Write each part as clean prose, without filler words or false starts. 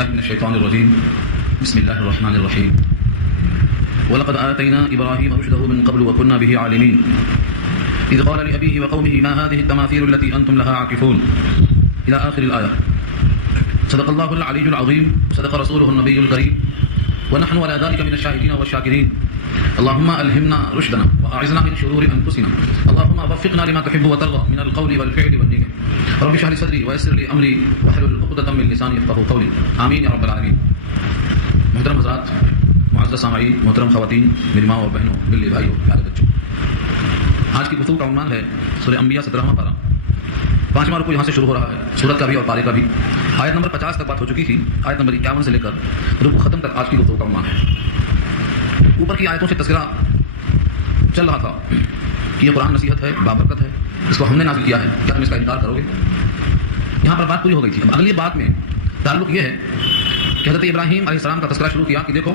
بالله من الشيطان الرجيم بسم الله الرحمن الرحيم ولقد آتينا إبراهيم رشده من قبل وكنا به عالمين إذ قال لأبيه وقومه ما هذه التماثيل التي أنتم لها عاكفون إلى آخر الآية. صدق الله العلي العظيم وصدق رسوله النبي الكريم ونحن على ذلك من الشاهدين والشاكرين. اللهم ألهمنا رشدنا وأعذنا من شرور أنفسنا. اللهم وفقنا لما تحب وترضى من القول والفعل والنية. رب اشرح لي صدري ويسر لي أمري واحلل عقدة من لساني يفقهوا قولي. آمين يا رب العالمین. محترم حضرات، معزز سامعین، محترم خواتین، میری ماں اور بہنوں، ملی بھائیوں، پیارے بچوں، آج کی گفتگو کا عنوان ہے سورہ انبیاء 17واں پارہ. 5واں رکوع یہاں سے شروع ہو رہا ہے، سورت کا بھی اور پارے کا بھی. آیت نمبر 50 تک بات ہو چکی تھی. آیت نمبر 51 سے لے کر رکوع ختم تک آج کی گفتگو کا عنوان ہے. اوپر کی آیتوں سے تذکرہ چل رہا تھا کہ یہ قرآن نصیحت ہے، بابرکت ہے، اس کو ہم نے نازل کیا ہے، کیا تم اس کا انکار کرو گے؟ یہاں پر بات پوری ہو گئی تھی. اگلی بات میں تعلق یہ ہے کہ حضرت ابراہیم علیہ السلام کا تذکرہ شروع کیا کہ دیکھو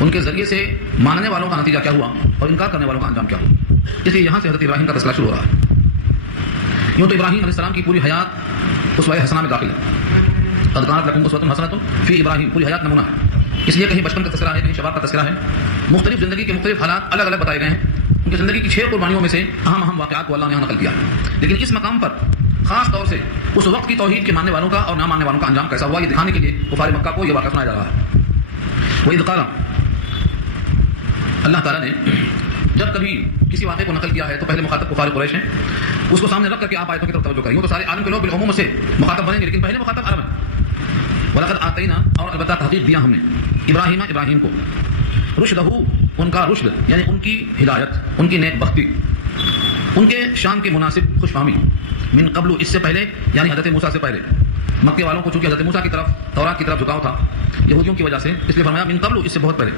ان کے ذریعے سے ماننے والوں کا نتیجہ کیا ہوا اور انکار کرنے والوں کا انجام کیا ہوا. اس لیے یہاں سے حضرت ابراہیم کا تذکرہ شروع ہو رہا ہے. یوں تو ابراہیم علیہ السلام کی پوری حیات اسوہ حسنہ میں داخل ہے. قد کانت لکم اسوۃ حسنۃ فی ابراہیم، پوری حیات نمونہ ہے. اس لیے کہیں بچپن کا تذکرہ ہے، کہیں شباب کا تذکرہ ہے. مختلف زندگی کے مختلف حالات الگ الگ بتائے گئے ہیں. ان کی زندگی کی 6 قربانیوں میں سے اہم واقعات کو اللہ نے یہاں نقل کیا. لیکن اس مقام پر خاص طور سے اس وقت کی توحید کے ماننے والوں کا اور نہ ماننے والوں کا انجام کیسا ہوا، یہ دکھانے کے لیے کفار مکہ کو یہ واقعہ سنایا جا رہا ہے. وَإِذْ قَالَ، اللہ تعالیٰ نے جب کبھی کسی واقعے کو نقل کیا ہے تو پہلے مخاطب کفار قریش ہیں، اس کو سامنے رکھ کر کے آپ آیتوں کی طرف توجہ کریں. وہ تو سارے عالم کے لوگ بالعموم سے مخاطب بنیں گے، لیکن پہلے مخاطب عرب ہیں. وَلَقَدْ آتَيْنَا، اور البتہ تحقیق دیا ہم نے ابراہیم کو، رشدہ، ان کا رشد یعنی ان کی ہدایت، ان کی نیک بختی، ان کے شان کے مناسب خوش فہمی، من قبل، اس سے پہلے یعنی حضرت موسیٰ سے پہلے. مکے والوں کو چونکہ حضرت موسیٰ کی طرف، تورات کی طرف جھکاؤ تھا یہودیوں کی وجہ سے، اس لیے فرمایا من قبل، اس سے بہت پہلے.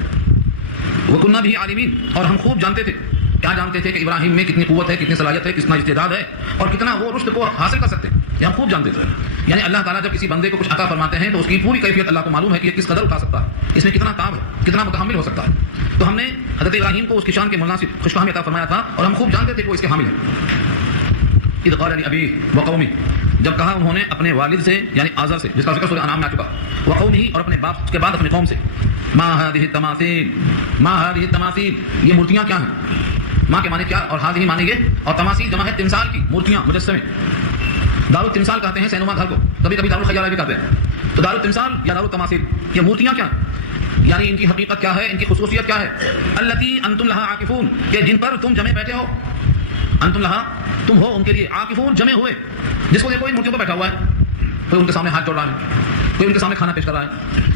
وَكُنَّا بِهِ عَالِمِينَ، اور ہم خوب جانتے تھے. کیا جانتے تھے؟ کہ ابراہیم میں کتنی قوت ہے، کتنی صلاحیت ہے، کتنا استعداد ہے اور کتنا وہ رشد کو حاصل کر سکتے ہیں. یہ ہم خوب جانتے تھے. یعنی اللہ تعالیٰ جب کسی بندے کو کچھ عطا فرماتے ہیں تو اس کی پوری کیفیت اللہ کو معلوم ہے کہ یہ کس قدر اٹھا سکتا ہے، اس میں کتنا تاب ہے، کتنا متحمل ہو سکتا ہے. تو ہم نے حضرت ابراہیم کو اس کی شان کے مناسب خوش فہمی عطا فرمایا تھا اور ہم خوب جانتے تھے کہ وہ اس کے حامل ہیں. اذ قال لأبيه وقومه، جب کہا انہوں نے اپنے والد سے یعنی آزر سے، جس کا ذکر سورہ انعام میں آ چکا، وقومه، اور اپنے باپ کے بعد اپنی قوم سے، ما هذه التماثيل، ما هذه التماثيل، یہ مورتیاں کیا ہیں؟ ماں کے معنی کیا اور هذه معنی یہ، اور تماثیل جمع ہے تمثال کی، مورتیاں، مجسمے. دار التمثال کہتے ہیں سینما گھر کو، کبھی کبھی دار الخیال بھی کہتے ہیں. تو دار التمثال یا دار التماثیل، یہ مورتیاں کیا ہیں؟ یعنی ان کی حقیقت کیا ہے، ان کی خصوصیت کیا ہے؟ التي انتم لها عاکفون، کہ جن پر تم جمے بیٹھے ہو. انتم لہا، تم ہو ان کے لیے، عاکفون، جمے ہوئے. جس کو دیکھو ان مورتیوں پر بیٹھا ہوا ہے، کوئی ان کے سامنے ہاتھ جوڑ رہا ہے، کوئی ان کے سامنے کھانا پیش کر رہا ہے.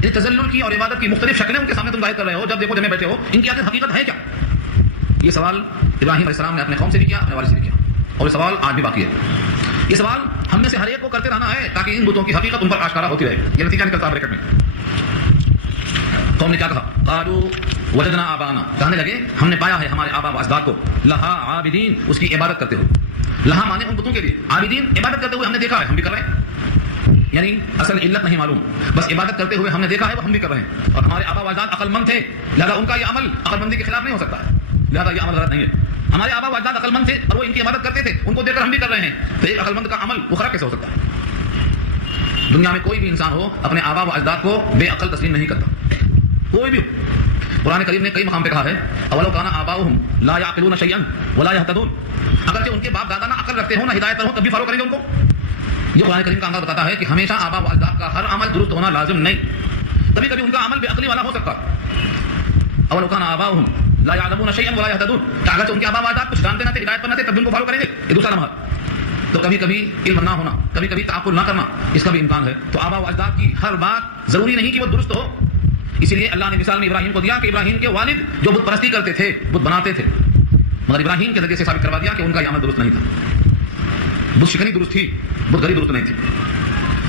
ان تذلل کی اور عبادت کی مختلف شکلیں ان کے سامنے تم ظاہر کر رہے ہو. جب دیکھو جمے بیٹھے ہو، ان کی آخر حقیقت ہے کیا؟ یہ سوال ابراہیم علیہ السلام نے اپنے قوم سے بھی کیا، اپنے والد سے بھی کیا، اور یہ سوال آج بھی باقی ہے. یہ سوال ہم میں سے ہر ایک کو کرتے رہنا ہے تاکہ ان بتوں کی حقیقت ان پر آشکارا ہوتی رہے. یہ نتیجہ نکلتا ہے بریکٹ میں. قوم نے کیا کہا؟ قالوا وجدنا آباءنا، کہنے لگے ہم نے پایا ہے ہمارے آبا و اجداد کو، لہا عابدین، اس کی عبادت کرتے ہوئے. لہا مانے ان بتوں کے لیے، عابدین عبادت کرتے ہوئے ہم نے دیکھا ہے، ہم بھی کر رہے ہیں. یعنی اصل علت نہیں معلوم، بس عبادت کرتے ہوئے ہم نے دیکھا ہے، وہ ہم بھی کر رہے ہیں. اور ہمارے آبا و اجداد عقل مند تھے، لہذا ان کا یہ عمل عقل مندی کے خلاف نہیں ہو سکتا ہے، لہذا یہ عمل غلط نہیں ہے. ہمارے آبا و اجداد عقل مند تھے اور وہ ان کی عبادت کرتے تھے، ان کو دیکھ کر ہم بھی کر رہے ہیں، تو ایک عقل مند کا عمل وہ خراب کیسے ہو سکتا ہے؟ دنیا میں کوئی بھی انسان ہو اپنے آبا و اجداد کو بے عقل تسلیم نہیں کرتا، کوئی بھی. قرآن کریم نے کئی مقام پہ کہا ہے اولو کان آباؤہم لا یعقلون شیئا ولا یہتدون، اگرچہ ان کے باپ دادا نہ عقل رکھتے ہوں نہ ہدایت پر ہوں تب بھی فالو کریں گے ان کو. یہ قرآن کریم کا انداز بتاتا ہے کہ ہمیشہ آبا و اجداد کا ہر عمل درست ہونا لازم نہیں، کبھی کبھی ان کا عمل بے عقلی والا ہو سکتا ہے. اولو کان آباؤہم لا یعلمون شیئا ولا یہتدون، اگرچہ ان کے آبا و اجداد کچھ جانتے نہ تھے، ہدایت پر نہ تھے، تب بھی ان کو فالو کریں گے. یہ دوسرا نمبر. تو کبھی کبھی علم نہ ہونا، کبھی کبھی تعقل نہ کرنا، اس کا بھی امکان ہے. تو آبا و اجداد کی ہر بات ضروری نہیں کہ وہ درست ہو. اسی لیے اللہ نے مثال میں ابراہیم کو دیا کہ ابراہیم کے والد جو بت پرستی کرتے تھے، بت بناتے تھے، مگر ابراہیم کے ذریعے سے ثابت کروا دیا کہ ان کا یہ عمل درست نہیں تھا. بت شکنی درست تھی، بت گری درست نہیں تھی.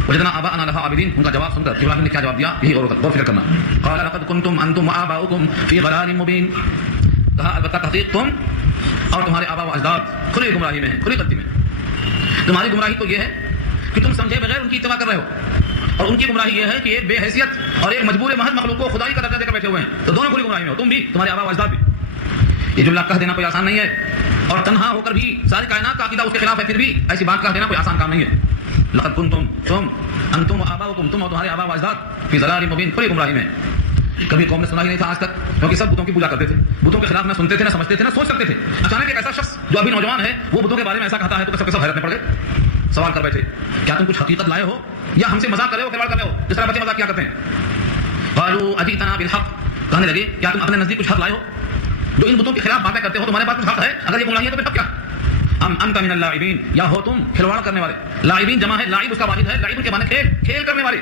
وجدنا آباءنا لها عابدین، ان کا جواب سن کر ابراہیم نے کیا جواب دیا، یہی غور فکر کرنا. قال لقد كنتم انتم وآباؤكم في ضلال مبين، کہا البتہ تحقیق تم اور تمہارے آبا و اجداد کھلی گمراہی میں ہیں، کھلی غلطی میں. تمہاری گمراہی تو یہ ہے کہ تم سمجھے بغیر ان کی اتباع کر رہے ہو، اور ان کی گمراہی یہ ہے کہ ایک بے حیثیت اور ایک مجبور محض مخلوق کو خدائی کا درجہ دے کر بیٹھے ہوئے ہیں. تو دونوں کھلی گمراہی میں ہو، تم بھی، تمہارے آبا و اجداد بھی. یہ جملہ کہہ دینا کوئی آسان نہیں ہے، اور تنہا ہو کر بھی ساری کائنات کا عقیدہ اس کے خلاف ہے، پھر بھی ایسی بات کہہ دینا کوئی آسان کام نہیں ہے. لقد کنتم تم انتم وآباؤکم تم اور تمہارے آبا و اجداد فی ضلال مبین کھلی گمراہی میں. کبھی قوم نے سنا ہی نہیں تھا آج تک, کیونکہ سب بتوں کی پوجا کرتے تھے, بتوں کے خلاف نہ سنتے تھے نہ سمجھتے تھے نہ سوچ سکتے تھے. اچانک ایک ایسا شخص جو ابھی نوجوان ہے وہ بتوں کے بارے میں ایسا کہتا ہے تو سب کے سب حیرت میں پڑ گئے, سوال کر بیٹھے کیا تم کچھ حقیقت لائے ہو یا ہم سے مذاق کر رہے ہو, کھلواڑ کر رہے ہو جس طرح بچے مذاق کیا کرتے ہیں. قالوا اجئتنا بالحق, کہنے لگے کیا تم اپنے نزدیک کچھ حق لائے ہو, جو ان بتوں کے خلاف باتیں کرتے ہو تمہارے پاس کچھ حق ہے, اگر یہ گمراہی ہے تو پھر حق کیا. ام انت من اللاعبین, یا ہو تم کھلواڑ کرنے والے. لاعبین جمع ہے, لاعب اس کا واحد ہے, لاعب کے معنی کھیل, کھیل کرنے والے.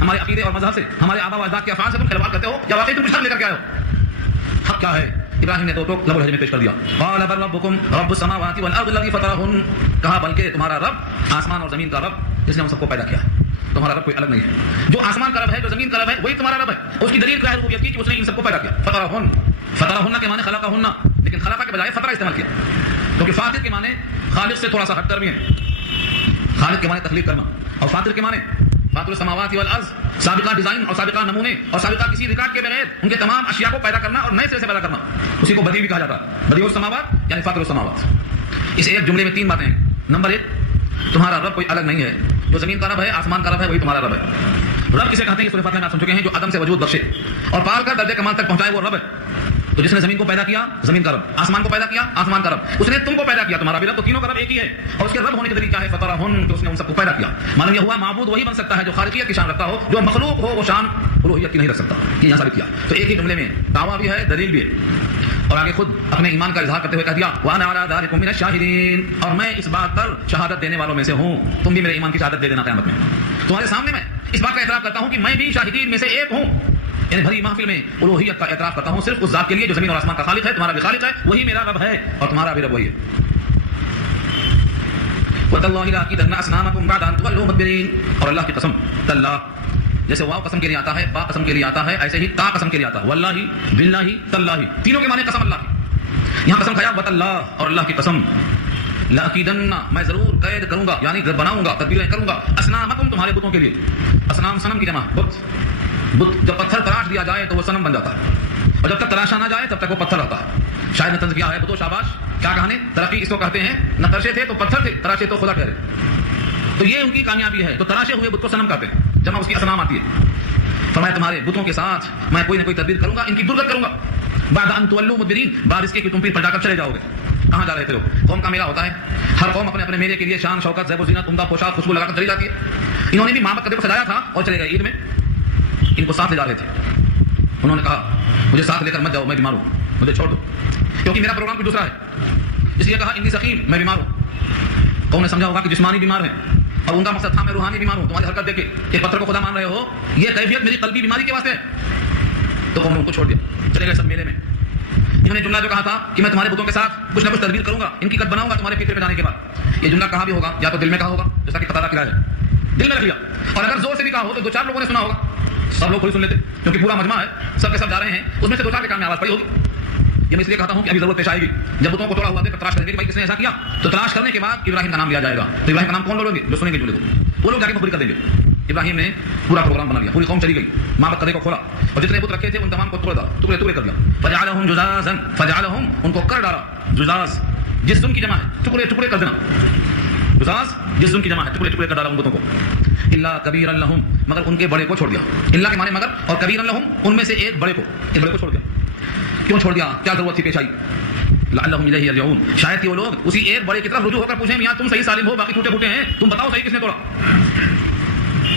ہمارے عقیدے اور مذہب سے ہمارے آبا و اجداد کے افعال سے تم کھلواڑ کرتے ہو یا واقعی تم کچھ حق لے کر کے آئے ہو. حق کیا ہے؟ ابراہیم نے دو ٹوک لب الحج میں پیش کر دیا. قال بل ربکم رب السماوات والارض الذی فطرہن, کہا بلکہ تمہارا رب آسمان اور زمین کا رب جس نے ہم سب کو پیدا کیا ہے. تمہارا رب کوئی الگ نہیں ہے, جو آسمان کا رب ہے جو زمین کا رب ہے وہی تمہارا رب ہے. اس کی دلیل کیا ہے ربوبیت کی کہ اس نے ان سب کو پیدا کیا. فطرہن, فطرہن کے معنی خلقہن, لیکن خلقہ کے بجائے فطرہ استعمال کیا کیونکہ فاطر کے معنی خالق سے تھوڑا سا ہٹ کر بھی ہے. خالق کے معنی تخلیق کرنا اور فاطر کے معنی فاطر السماوات والارض, سابقہ ڈیزائن اور سابقہ نمونے اور سابقہ کسی ریکارڈ کے بغیر ان کے تمام اشیاء کو پیدا کرنا اور نئے سرے سے پیدا کرنا, اسی کو بدیع بھی کہا جاتا ہے. بدیع السماوات یعنی فاطر السماوات. اس ایک جملے میں تین باتیں ہیں. نمبر ایک, تمہارا رب کوئی الگ نہیں ہے, جو زمین کا رب ہے آسمان کا رب ہے وہی تمہارا رب ہے. رب کسے کہتے ہیں یہ سورہ فاتحہ میں آپ سن چکے ہیں, جو عدم سے وجود بخشے اور پال کر درجے کمال تک پہنچائے وہ رب ہے. تو جس نے زمین کو پیدا کیا زمین کا رب, آسمان کو پیدا کیا آسمان کا رب, اس نے تم کو پیدا کیا تمہارا بھی رب, تو تینوں کا رب ایک ہی ہے. اور اس کے رب ہونے کی دلیل کیا ہے؟ فطرہن, کہ اس نے ان سب کو پیدا کیا. معلوم یہ ہوا معبود وہی بن سکتا ہے جو خالقیت کی شان رکھتا ہو, جو مخلوق ہو وہ شان الوہیت کی نہیں رکھ سکتا. یہ یہاں ثابت کیا. تو ایک ہی جملے میں دعویٰ بھی ہے دلیل بھی ہے. اور آگے خود اپنے ایمان کا اظہار کرتے ہوئے کہہ دیا وانا علی ذلکم من الشاہدین, اور میں اس بات پر شہادت دینے والوں میں سے ہوں. تم بھی میرے ایمان کی شہادت دے دینا قیامت میں. تمہارے سامنے میں اس بات کا اعتراف کرتا ہوں کہ میں بھی شاہدین میں سے ایک ہوں. یعنی بھری محفل میں الوہیت کا اعتراف کرتا ہوں صرف اس ذات کے لیے جو زمین اور آسمان کا خالق ہے. تمہارا بھی خالق ہے, وہی میرا رب ہے اور تمہارا بھی رب وہی ہے. وَتَاللَّهِ لَأَكِيدَنَّ أَصْنَامَكُمْ بَعْدَ أَن تُوَلُّوا مُدْبِرِينَ, اور اللہ کی قسم, تاللہ جیسے واو قسم کے لیے آتا ہے, با قسم کے لیے آتا ہے, ایسے ہی تا قسم کے لیے آتا ہے. واللہ, باللہ, تاللہ, تینوں کے معنی قسم اللہ کی. یہاں قسم کھایا وَتَاللَّهِ, اور اللہ کی قسم, لَأَكِيدَنَّ, میں ضرور قید کروں گا یعنی بناؤں گا, تدبیریں کروں گا, أَصْنَامَكُمْ, تمہارے بتوں کے لیے. اسنام صنم کی جمع, بت. بت جب پتھر تراش دیا جائے تو وہ صنم بن جاتا ہے, اور جب تک تراشا نہ جائے تب تک وہ پتھر رہتا ہے. شاید نے طنز کیا ہے بتو شاباش, کیا کہنے, ترقی اس کو کہتے ہیں. نہ ترشے تھے تو پتھر تھے, تراشے تو خدا ٹھہرے. تو یہ ان کی کامیابی ہے. تو تراشے ہوئے بت کو صنم کہتے ہیں, جمع اس کی اسنام آتی ہے. فرمایا تمہارے بتوں کے ساتھ میں کوئی نہ کوئی تدبیر کروں گا, ان کی درگت کروں گا. بعد ان تولوا مدبرین, بعد اس کے کہ تم پھر پلٹا کر چلے جاؤ گے. کہاں جا رہے تھے لوگ؟ قوم کا میلہ ہوتا ہے, ہر قوم اپنے اپنے میلے کے لیے شان شوکت زیب و زینت عمدہ پوشاک خوشبو لگا کر چلی جاتی ہے. انہوں نے بھی ماں باپ کو سجایا تھا اور چلے گئے عید میں, ان کو ساتھ لے جا رہے تھے. انہوں نے کہا مجھے ساتھ لے کر مت جاؤ, میں بیمار ہوں, مجھے چھوڑ دو, کیونکہ میرا پروگرام کچھ دوسرا ہے. اس لیے کہا انی سقیم, میں بیمار ہوں. قوم نے سمجھا ہوگا کہ جسمانی بیمار ہیں, اور ان کا مقصد تھا میں روحانی بیمار ہوں. تمہاری حرکت دیکھ کے کہ پتھر کو خدا مان رہے ہو, یہ کیفیت میری قلبی بیماری کے واسطے ہے. تو قوم نے ان کو چھوڑ دیا, چلے گئے سب میلے میں. انہوں نے جملہ جو کہا تھا کہ میں تمہارے بتوں کے ساتھ کچھ نہ کچھ تدبیر کروں گا, ان کی قد بناؤں گا تمہارے فطرے پہ جانے کے بعد. یہ جملہ کہا بھی ہوگا, یا تو دل میں کہا ہوگا جیسا کہ قتادہ کہا ہے, دل میں رکھ لیا, اور اگر زور سے بھی کہا ہو تو دو چار لوگوں نے سنا ہوگا. سب لوگ کھلی سن لیتے کیونکہ پورا مجمع ہے, سب کے سب جا رہے ہیں, اس میں سے دو چار کے کان میں آواز پڑی ہوگی. یہ میں اس لیے کہتا ہوں کہ ابھی ضرورت پیش آئے گی, جب بتوں کو توڑا ہوا دیکھ تلاش کریں گے کہ بھائی کس نے ایسا کیا, تو تلاش کرنے کے بعد ابراہیم کا نام لیا جائے گا. تو ابراہیم کا نام کون لوگ گے؟ جو سنیں گے جملے کو, وہ لوگ جا کے مخبری کر دیں گے. ابراہیم نے پورا پروگرام بنا لیا, پوری قوم چلی گئی, ماں باپ قدے کو کھولا, اور جتنے بت رکھے تھے ان تمام کو توڑ دیا, ٹکڑے ٹکڑے کر دیا. فجعلہم جزازا, فجعلہم, ان کو کر ڈالا, جزاز جزم کی جمع ہے, ٹکڑے ٹکڑے کر دینا. جزاز جزم کی جمع ہے, ٹکڑے ٹکڑے کر ڈالا ان بتوں کو. الا کبیرا لہم, مگر ان کے بڑے کو چھوڑ دیا. اللہ کے معنی مگر, اور کبیرا لہم, ان میں سے ایک بڑے کو چھوڑ دیا. کیوں چھوڑ دیا؟ کیا ضرورت تھی پیش آئی؟ لعلہم الیہ یرجعون, شاید کہ وہ لوگ اسی ایک بڑے کی طرف رجوع ہو کر پوچھیں میاں تم صحیح سالم ہو, باقی ٹوٹے پھوٹے ہیں, تم بتاؤ صحیح کس نے توڑا.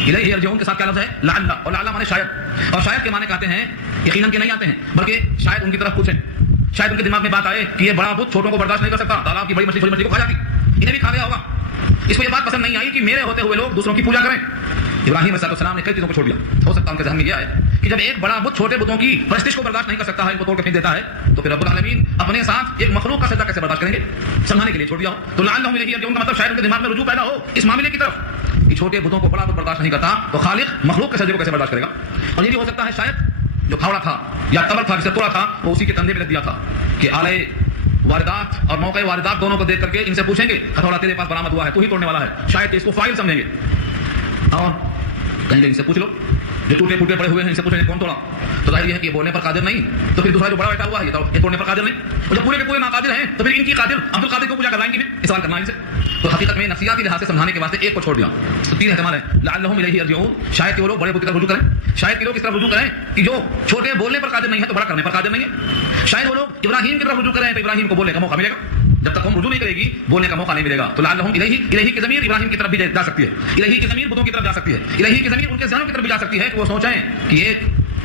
الیہ یرجعون کے ساتھ کیا لفظ ہے؟ لعل, اور لعل معنی شاید, اور شاید کے معنی کہتے ہیں یقیناً کے نہیں آتے ہیں, بلکہ شاید ان کی طرف پوچھیں, شاید ان کے دماغ میں بات آئے کہ یہ بڑا بت چھوٹوں کو برداشت نہیں کر سکتا, تالاب کی بڑی مچھلی کو کھا جاتی, انہیں بھی کھا گیا ہوگا. اس کو یہ بات پسند نہیں آئی کہ میرے ہوتے ہوئے لوگ دوسروں کی پوجا کریں. ابراہیم علیہ السلام نے کئی چیزوں کو چھوڑ دیا. ہو سکتا ہے ان کے ذہن میں یہ ہے کہ جب ایک بڑا بت چھوٹے بتوں کی پرستش کو برداشت نہیں کر سکتا ہے, ان کو توڑ کے پھینک دیتا ہے, تو پھر رب العالمین اپنے ساتھ ایک مخلوق کا سجدہ کیسے برداشت کریں گے؟ سمجھانے کے لیے چھوڑ دیا ہو. تو لعلہم الیہ یرجعون کا مطلب شاید ان کے دماغ میں رجوع پیدا ہو اس معاملے کی طرف کہ چھوٹے بتوں کو بڑا بت برداشت نہیں کرتا, تو خالق مخلوق کے سجدے کو کیسے برداشت کرے گا. اور یہ بھی ہو سکتا ہے شاید جو کھاوڑا تھا یا تبر تھا جسے توڑا تھا, وہ اسی کے کندھے پہ رکھ دیا تھا کہ آلے واردات اور موقع واردات دونوں کو دیکھ کر کے ان سے پوچھیں گے ہتھوڑا تیرے پاس برآمد ہوا ہے, تو ہی توڑنے والا ہے. شاید اس کو فائل سمجھیں گے اور کہیں گے ان سے پوچھ لو, جو ٹوٹے پھوٹے پڑے ہوئے ہیں ان سے پوچھیں گے کون توڑا. تو ظاہر یہ ہے کہ یہ بولنے پر قادر نہیں، تو پھر دوسرا جو بڑا بیٹا ہوا ہے یہ توڑنے پر قادر نہیں، اور جب پورے کے پورے ناقادر ہیں تو پھر ان کی قادر عبد القادر کو پوجا کروائیں گے، یہ سوال کرنا ہے ان سے۔ تو حقیقت میں نفسیاتی لحاظ سے سمجھانے کے واسطے ایک کو چھوڑ دیا، تو تین احتمال ہے، لعلہم الیہ یرجعون، شاید کہ وہ لوگ بڑے کی طرف رجوع کریں، شاید کہ لوگ اس طرف رجوع کریں کہ جو چھوٹے بولنے پر قادر نہیں ہے تو بڑا کرنے پر قادر نہیں ہے، شاید وہ لوگ ابراہیم کی طرف رجوع کریں تو ابراہیم کو بولنے کا موقع ملے گا، جب تک قوم رجوع نہیں کرے گی بولنے کا موقع نہیں ملے گا۔ تو لعلہم الیہ کی ضمیر ابراہیم کی طرف بھی جا سکتی ہے، الیہ کی ضمیر بتوں کی طرف جا سکتی ہے، الیہ کی ضمیر ان کے ذہنوں کی طرف بھی جا سکتی ہے کہ وہ سوچیں کہ ایک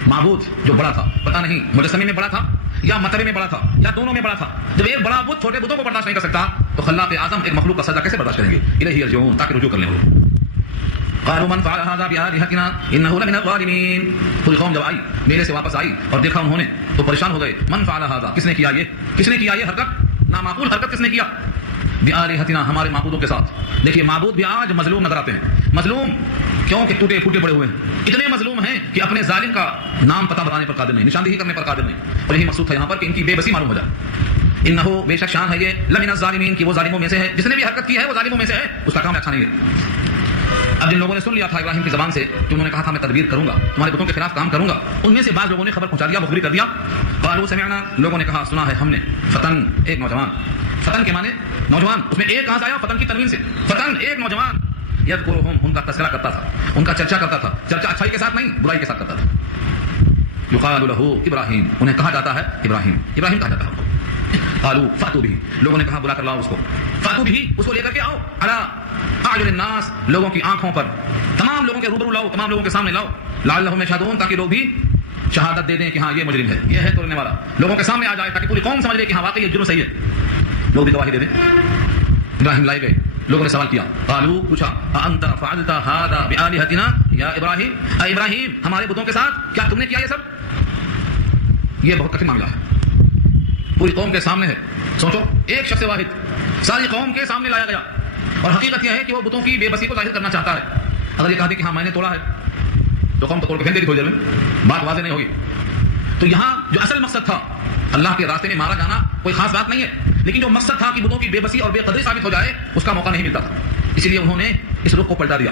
معبود جو بڑا تھا، پتہ نہیں مجسمے میں بڑا تھا یا مطرے میں بڑا تھا یا دونوں میں بڑا تھا، جب ایک بڑا بت چھوٹے بتوں کو برداشت نہیں کر سکتا تو خلاق اعظم ایک مخلوق کا سجدہ کیسے برداشت کریں گے؟ الیہ یرجعون، تاکہ رجوع کرنے ہو۔ قالوا من فعل هذا بآلهتنا انه لمن الظالمین، پوری قوم جب آئی میلے سے واپس آئی اور دیکھا انہوں نے تو پریشان ہو گئے، من فعل هذا، کس نے کیا یہ، کس نے کیا یہ حرکت، نامعقول حرکت کس نے کیا، بآلهتنا، ہمارے معبودوں کے ساتھ۔ دیکھیے معبود بھی آج مظلوم نظر آتے ہیں، مظلوم کیوں کہ ٹوٹے پھوٹے پڑے ہوئے ہیں، اتنے مظلوم ہیں کہ اپنے ظالم کا نام پتہ بتانے پر قادر نہیں، نشاندہی کرنے پر قادر نہیں، اور یہی مقصود تھا یہاں پر کہ ان کی بے بسی معلوم ہو جائے۔ انہو، بے شک شان ہے یہ، لمن الظالمین، کی وہ ظالموں میں سے ہے، جس نے بھی حرکت کی ہے وہ ظالموں میں سے ہے، اس کا کام اچھا نہیں ہے۔ اب جن لوگوں نے سن لیا تھا ابراہیم کی زبان سے کہ انہوں نے کہا تھا میں تدبیر کروں گا، تمہارے بتوں کے خلاف کام کروں گا، ان میں سے بعض لوگوں نے خبر پہنچا دیا، مخبری کر دیا، قالوا سمعنا، لوگوں نے کہا سنا ہے ہم نے، فتن، ایک نوجوان، فتن کے معنی نوجوان، اس میں ایک کہاں سے آیا، فتن کی تنوین سے، فتن ایک نوجوان، یذکرہم، ان کا تذکرہ کرتا تھا، ان کا چرچا کرتا تھا، چرچا اچھائی کے ساتھ نہیں برائی کے ساتھ کرتا تھا، یقال لہ ابراہیم، انہیں کہا جاتا ہے ابراہیم، ابراہیم کہا جاتا ہے۔ قالوا فاتوا به، لوگوں نے کہا بلا کر لاؤ اس کو، فاتوا به، اس کو لے کر کے آؤ، علی اعین الناس، لوگوں کی آنکھوں پر، تمام لوگوں کے روبرو لاؤ، تمام لوگوں کے سامنے لاؤ، لعلہم یشہدون، تاکہ لوگ بھی شہادت دے دیں کہ ہاں یہ مجرم ہے، یہ ہے توڑنے والا، لوگوں کے سامنے آ جائے تاکہ پوری قوم سمجھ لے کہ ہاں واقعی یہ جرم صحیح ہے، لوگ بھی گواہی دے دیں۔ ابراہیم لائے گئے، لوگوں نے سوال کیا، قالوا، پوچھا، انت فعلت هذا بآلهتنا یا ابراہیم، اے ابراہیم ہمارے بتوں کے ساتھ کیا تم نے کیا یہ سب؟ یہ بہت کٹھن معاملہ ہے، پوری قوم کے سامنے ہے، سوچو ایک شخص واحد ساری قوم کے سامنے لایا گیا، اور حقیقت یہ ہے کہ وہ بتوں کی بے بسی کو ظاہر کرنا چاہتا ہے، اگر یہ کہا دے کہ ہاں میں نے توڑا ہے تو قوم تو توڑ کے پھینک دے گی تھوڑی دیر میں، بات واضح نہیں ہوگی۔ تو یہاں جو اصل مقصد تھا اللہ کے راستے میں مارا جانا کوئی خاص بات نہیں ہے، لیکن جو مقصد تھا کہ بتوں کی بے بسی اور بے قدری ثابت ہو جائے اس کا موقع نہیں ملتا تھا، اسی لیے انہوں نے اس رخ کو پلٹا دیا،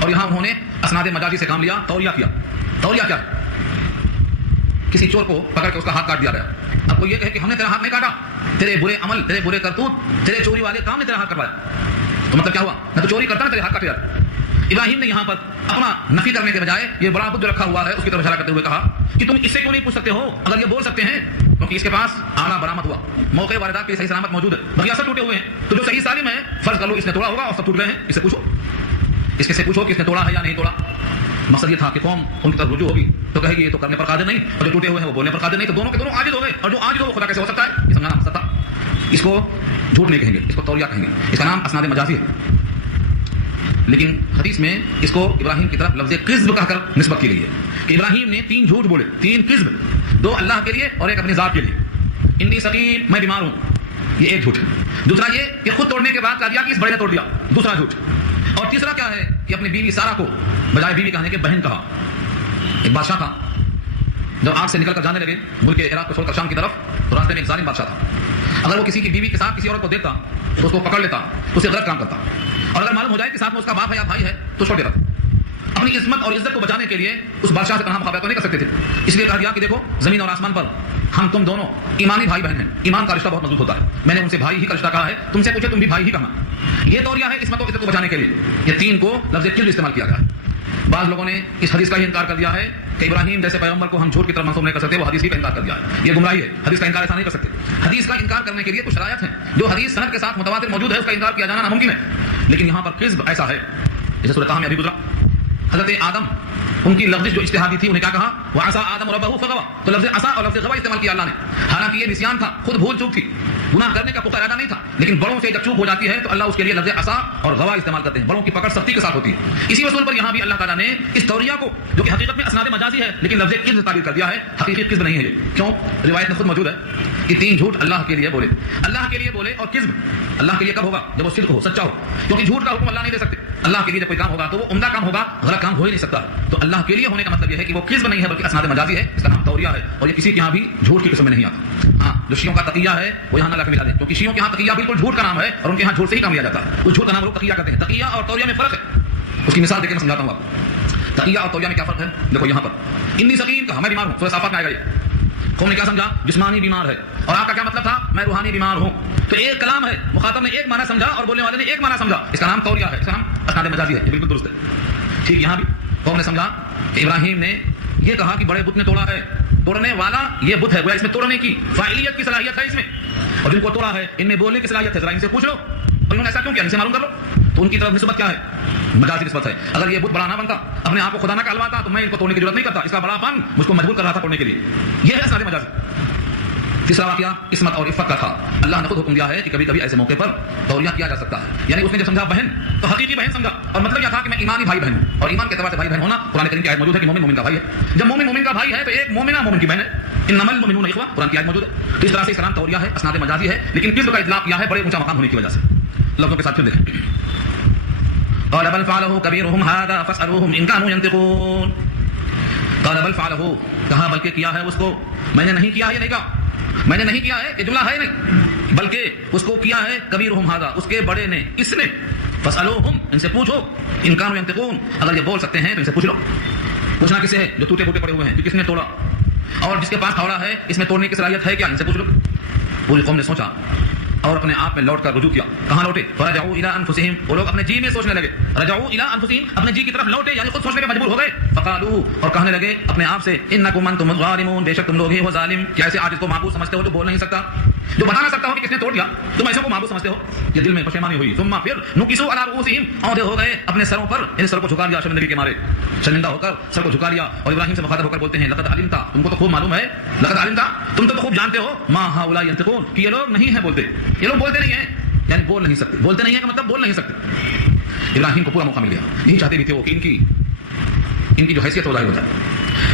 اور یہاں انہوں نے اسناد مجازی سے کام لیا، توریہ کیا۔ توریہ کیا ہے؟ کسی چور کو پکڑ کے اس کا ہاتھ کاٹ دیا گیا، اب کوئی یہ کہے کہ ہم نے تیرا ہاتھ نہیں کاٹا، تیرے برے عمل، تیرے برے کرتوت، تیرے چوری والے کام نے تیرا ہاتھ کٹوایا، تو مطلب کیا ہوا، میں تو چوری کرتا نا تیرے ہاتھ کاٹ جاتا۔ ابراہیم نے یہاں پر اپنا نفی کرنے کے بجائے یہ بڑا بت جو رکھا ہوا ہے اس کی طرف اشارہ کرتے ہوئے کہا کہ تم اس سے کیوں نہیں پوچھ سکتے ہو، اگر یہ بول سکتے ہیں کیونکہ اس کے پاس آلہ برآمد ہوا، موقع واردات کی صحیح سلامت موجود ہے، بقیہ سب ٹوٹے ہوئے ہیں، تو جو صحیح سالم ہے فرض کر لو اس نے توڑا ہوگا اور سب ٹوٹ گئے ہیں، اس سے پوچھو، اس سے پوچھو کہ اس نے توڑا ہے یا نہیں توڑا۔ مقصد یہ تھا کہ قوم ان کی طرف رجوع ہوگی تو کہے گی یہ تو کرنے پر قادر نہیں، اور جو ٹوٹے ہوئے ہیں وہ بولنے پر قادر نہیں، تو دونوں کے دونوں عاجز ہو گئے، اور جو عاجز ہو وہ خدا کیسے ہو سکتا ہے، یہ سمجھانا مقصد تھا۔ اس کو جھوٹ نہیں کہیں گے، اس کو توریہ کہیں گے، اس کا نام اسناد مجازی ہے، لیکن حدیث میں اس کو ابراہیم کی طرف لفظ کذب کہہ کر نسبت کی گئی ہے کہ ابراہیم نے 3 جھوٹ بولے، 3 کذب، 2 اللہ کے لیے اور ایک اپنی ذات کے لیے، انی سقیم، میں بیمار ہوں، یہ ایک جھوٹ ہے، دوسرا یہ کہ خود توڑنے کے بعد کہا دیا کہ اس بڑے نے توڑ دیا، دوسرا جھوٹ، اور تیسرا کیا ہے کہ اپنی بیوی سارہ کو بجائے بیوی کہنے کے بہن کہا۔ ایک بادشاہ تھا، جب آگ سے نکل کر جانے لگے ملک عراق کو چھوڑ کر شام کی طرف، تو راستے میں ایک ظالم بادشاہ تھا، اگر وہ کسی کی بیوی کے ساتھ کسی عورت کو دیکھتا تو اس کو پکڑ لیتا، اسے غلط کام کرتا، اور اگر معلوم ہو جائے کہ ساتھ میں اس کا باپ ہے یا بھائی ہے تو چھوڑ دیتا۔ اپنی عظمت اور عزت کو بچانے کے لیے اس بادشاہ سے تنہا مقابلہ تو نہیں کر سکتے تھے، اس لیے کہا دیا کہ دیکھو زمین اور آسمان پر ہم تم دونوں ایمانی بھائی بہن ہیں، ایمان کا رشتہ بہت مضبوط ہوتا ہے، میں نے ان سے بھائی ہی کا رشتہ کہا ہے، تم سے پوچھے تم بھی بھائی ہی کہنا، یہ توریہ ہے عصمت و عزت کو بچانے کے لیے۔ یہ 3 کو لفظ کذب استعمال کیا گیا ہے۔ بعض لوگوں نے اس حدیث کا ہی انکار کر دیا ہے کہ ابراہیم جیسے پیغمبر کو ہم جھوٹ کی طرف منسوب نہیں کر سکتے، وہ حدیث ہی کا انکار کر دیا ہے، یہ گمراہی ہے، حدیث کا انکار ایسا نہیں کر سکتے۔ حدیث کا انکار کرنے کے لیے کچھ شرائط ہیں، جو حدیث سند کے ساتھ متواتر موجود ہے اس کا انکار کیا جانا ناممکن ہے، لیکن یہاں پر کذب ایسا ہے، جیسے سورۃ طٰہٰ میں ابھی گزرا، حضرت آدم ان کی لفظ جو اجتہادی تھی انہیں کیا کہا، وعصى آدم ربہ فغوى، تو لفظ عصا اور لفظ غوا استعمال کیا اللہ نے، حالانکہ یہ نسیان تھا، خود بھول چوک تھی، گناہ کرنے کا پختہ ارادہ نہیں تھا، لیکن بڑوں سے جب چوک ہو جاتی ہے تو اللہ اس کے لیے لفظ عصا اور غوا استعمال کرتے ہیں، بڑوں کی پکڑ سختی کے ساتھ ہوتی ہے۔ اسی اصول پر یہاں بھی اللہ تعالیٰ نے اس توریہ کو جو کہ حقیقت میں اسناد مجازی ہے لیکن لفظ کذب تعبیر کر دیا ہے، حقیقی کذب نہیں ہے یہ، کیوں؟ روایت میں خود موجود ہے کہ 3 جھوٹ اللہ کے لیے بولے، اللہ کے لیے بولے، اور کذب اللہ کے لیے کب ہوگا، جب وہ صدق ہو، سچا ہو، کیونکہ جھوٹ کا حکم اللہ نہیں دے سکتے، اللہ کے لیے جب کوئی کام ہوگا تو وہ عمدہ کام ہوگا، غلط کام ہو ہی نہیں سکتا، تو اللہ کے لیے ہونے کا مطلب یہ ہے کہ وہ کذب نہیں ہے بلکہ اسناد مجازی ہے، اس کا نام توریہ ہے، اور یہ کسی کے یہاں بھی جھوٹ کی قسم میں نہیں آتا۔ ہاں جو شیعوں کا تقیہ ہے وہ یہاں نہ لا کے ملا دیں، کیونکہ شیعوں کے یہاں تقیہ بالکل جھوٹ کا نام ہے اور ان کے یہاں جھوٹ سے ہی کام لیا جاتا ہے، اس جھوٹ کا نام لوگ تقیہ کہتے ہیں، تقیہ اور توریہ میں فرق ہے، اس کی مثال دے کے میں سمجھاتا ہوں آپ کو۔ تقیہ اور تولیہ میں کیا فرق ہے؟ دیکھو یہاں پر انی سقیم کہا، میں بیمار ہوں، سورہ صافات میں آئے گا یہ۔ قوم نے کیا سمجھا؟ جسمانی بیمار ہے، اور آپ کا کیا مطلب تھا؟ میں روحانی بیمار ہوں۔ تو ایک کلام ہے، مخاطب نے ایک معنی سمجھا اور بولنے والے نے ایک معنی سمجھا، اس کا نام تولیہ ہے، اس کا نام اسناد مجازی ہے، یہ بالکل درست ہے۔ ٹھیک یہاں بھی قوم نے سمجھا کہ ابراہیم نے یہ کہا کہ بڑے بت نے توڑا ہے، توڑنے والا یہ بت ہے، گویا اس میں توڑنے کی فاعلیت کی صلاحیت ہے اس میں، اور جن کو توڑا ہے ان میں بولنے کی صلاحیت ہے، ذرا ان سے پوچھ لو اور انہوں نے ایسا کیوں کیا، ان سے معلوم کر لو۔ تو ان کی طرف نسبت کیا ہے؟ مجازی نسبت ہے۔ اگر یہ بت بڑا نہ بنتا، اپنے آپ کو خدا نہ کہلواتا، تو میں ان کو توڑنے کی ضرورت نہیں کرتا، اس کا بڑا پن مجھ کو مجبور کر رہا تھا توڑنے کے لیے۔ یہ ہے اسناد مجازی۔ تیسرا واقعہ عصمت اور عفت کا تھا۔ اللہ نے خود حکم دیا ہے کہ کبھی کبھی ایسے موقع پر تولیہ کیا جا سکتا ہے، یعنی اس نے جب سمجھا بہن تو حقیقی بہن سمجھا، اور مطلب یہ تھا کہ میں ایمانی بھائی بہن ہوں، اور ایمان کے اعتبار سے بھائی بہن ہونا قرآن کریم کی آیت موجود ہے کہ مومن مومن کا بھائی ہے۔ جب مومن مومن کا بھائی ہے تو ایک مومنہ مومن کی بہن ہے، انما المؤمنون اخوہ، قرآن کی آیت موجود ہے۔ تو اس طرح سے اسلام تولیہ ہے، اسناد مجازی ہے، لیکن کس کا اطلاق کیا ہے؟ بڑے اونچا مقام ہونے کی وجہ سے۔ لفظوں کے ساتھ پھر دیکھیں، قال بل فعله كبيرهم هذا فاسألوهم إن كانوا ينطقون۔ قال بل فعله، کہا بلکہ کیا ہے اس کو، میں نے نہیں کیا ہے، یہ نہیں کہا میں نے نہیں کیا ہے، یہ جملہ ہے نہیں، بلکہ اس کو کیا ہے کبیرهم هذا، اس کے بڑے نے، اس نے، فاسألوهم، ان سے پوچھو، ان كانوا ينطقون، اگر یہ بول سکتے ہیں تو ان سے پوچھ لو۔ پوچھنا کسے ہے؟ جو ٹوٹے پھوٹے پڑے ہوئے ہیں، جو کس نے توڑا، اور جس کے پاس تھوڑا ہے اس میں توڑنے کی صلاحیت ہے کیا، ان سے پوچھ لو۔ پوری قوم نے سوچا اور اپنے آپ میں لوٹ کر رجوع کیا۔ کہاں لوٹے؟ فرجعوا الى انفسهم، وہ لوگ اپنے جی میں سوچنے لگے، رجعوا الى انفسهم، اپنے جی کی طرف لوٹے، یعنی خود سوچنے پہ مجبور ہو گئے۔ فقالوا، اور کہنے لگے اپنے آپ سے، انکم انتم الظالمون، بے شک تم لوگ ہی ہو ظالم۔ کیسے آج اس کو معبود سمجھتے ہو جو بول نہیں سکتا، جو بتا نہ سکتا ہو کہ کس نے توڑ دیا، تم ایسے کو معبود سمجھتے ہو؟ یہ دل میں پشیمانی ہوئی۔ ثم پھر نکسوا علی رؤوسہم، عہدے ہو گئے اپنے سروں پر، ان سر کو جھکا لیا شرمندگی کے مارے، شرمندہ ہو کر سر کو جھکا لیا، اور ابراہیم سے مخاطب ہو کر بولتے ہیں، لقد علمت، تم کو تو خوب معلوم ہے، لقد علمت، تم تو خوب جانتے ہو، ما هؤلاء ينطقون، کہ یہ لوگ نہیں ہیں بولتے، یہ لوگ بولتے نہیں ہیں، یعنی بول نہیں سکتے، بولتے نہیں ہیں کا مطلب بول نہیں سکتے۔ ابراہیم کو پورا موقع مل گیا، یہی چاہتے بھی تھے وہ کہ ان کی جو حیثیت ہو ظاہر ہو جائے۔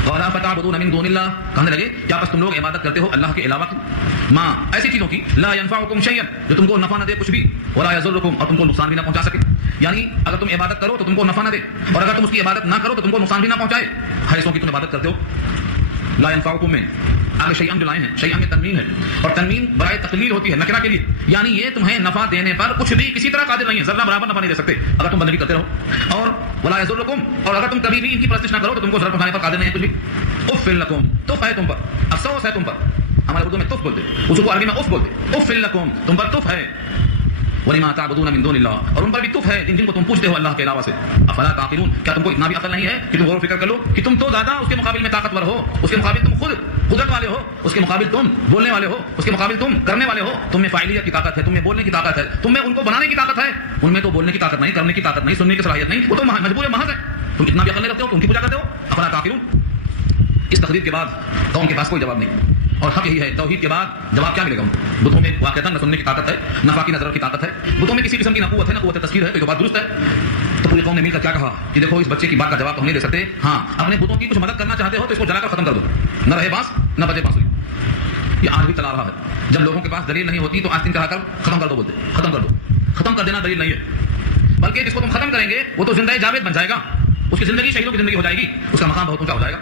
قال فتعبدون من دون اللہ، کہنے لگے کیا بس تم لوگ عبادت کرتے ہو اللہ کے علاوہ کی، ماں ایسی چیزوں کی، لا ينفعکم شیئا، جو تم کو نفع نہ دے کچھ بھی، ولا یضرکم، اور تم کو نقصان بھی نہ پہنچا سکے، یعنی اگر تم عبادت کرو تو تم کو نفع نہ دے، اور اگر تم اس کی عبادت نہ کرو تو تم کو نقصان بھی نہ پہنچائے۔ حیثوں کی تم عبادت کرتے ہو، لا ينفعکم میں آگے شیئن جو لائے ہیں، شیئن میں تنوین ہے، اور تنوین برائے تقلیل ہوتی ہے نکرہ کے لیے، یعنی یہ تمہیں نفع دینے پر کچھ بھی کسی طرح قادر نہیں ہے، ذرہ برابر نفع نہیں دے سکتے اگر تم بندگی کرتے رہو، اور ولا یضرکم، اور اگر تم کبھی بھی ان کی پرستش نہ کرو تو تم کو ضرر پہنچانے پر قادر نہیں ہے کچھ بھی۔ اف لکم، تف ہے تم پر، افسوس ہے تم پر، ہمارے اردو میں تف بولتے، اس کو عربی میں اف بولتے، اف لکم، تم پر تف ہے، ولما تعبدون من دون اللہ، اور ان پر بھی تف ہے جن کو تم پوچھتے ہو اللہ کے علاوہ سے۔ افلا تعقلون، کیا تم کو اتنا بھی عقل نہیں ہے کہ تم غور و فکر کر لو کہ تم تو زیادہ اس کے مقابل میں طاقتور ہو، اس کے مقابل تم خود قدرت والے ہو، اس کے مقابل تم بولنے والے ہو، اس کے مقابل تم کرنے والے ہو، تم میں فاعلیت کی طاقت ہے، تم میں بولنے کی طاقت ہے، تم میں ان کو بنانے کی طاقت ہے، ان میں تو بولنے کی طاقت نہیں، کرنے کی طاقت نہیں، سننے کی صلاحیت نہیں، وہ تو مجبور محض ہے، تم اتنا بھی عقل نہیں رکھتے ہو کہ ان کی پوجا کرتے ہو۔ افلا تعقلون۔ اس تقریر کے بعد قوم کے پاس کوئی جواب نہیں، اور حق یہی ہے، توحید کے بعد جواب کیا ملے گا ان کو؟ بتوں میں واقعتاً نہ سننے کی طاقت ہے، نہ فاقی نظر کی طاقت ہے، بتوں میں کسی قسم کی نہ قوت ہے نہ قوت تذکیر ہے، تو یہ بات درست ہے۔ تو پوری قوم نے مل کر کیا کہا کہ دیکھو اس بچے کی بات کا جواب تو ہم نہیں دے سکتے، ہاں اپنے بتوں کی کچھ مدد کرنا چاہتے ہو تو اس کو جلا کر ختم کر دو، نہ رہے بانس نہ بجے بانسری۔ یہ آج بھی چلا رہا ہے، جب لوگوں کے پاس دلیل نہیں ہوتی تو آستین چڑھا کر ختم کر دو بولتے، ختم کر دو۔ ختم کر دینا دلیل نہیں ہے، بلکہ جس کو تم ختم کریں گے وہ تو زندہ جاوید بن جائے گا، اس کی زندگی شہیدوں کی زندگی ہو جائے گی، اس کا مقام بہت اونچا ہو جائے گا۔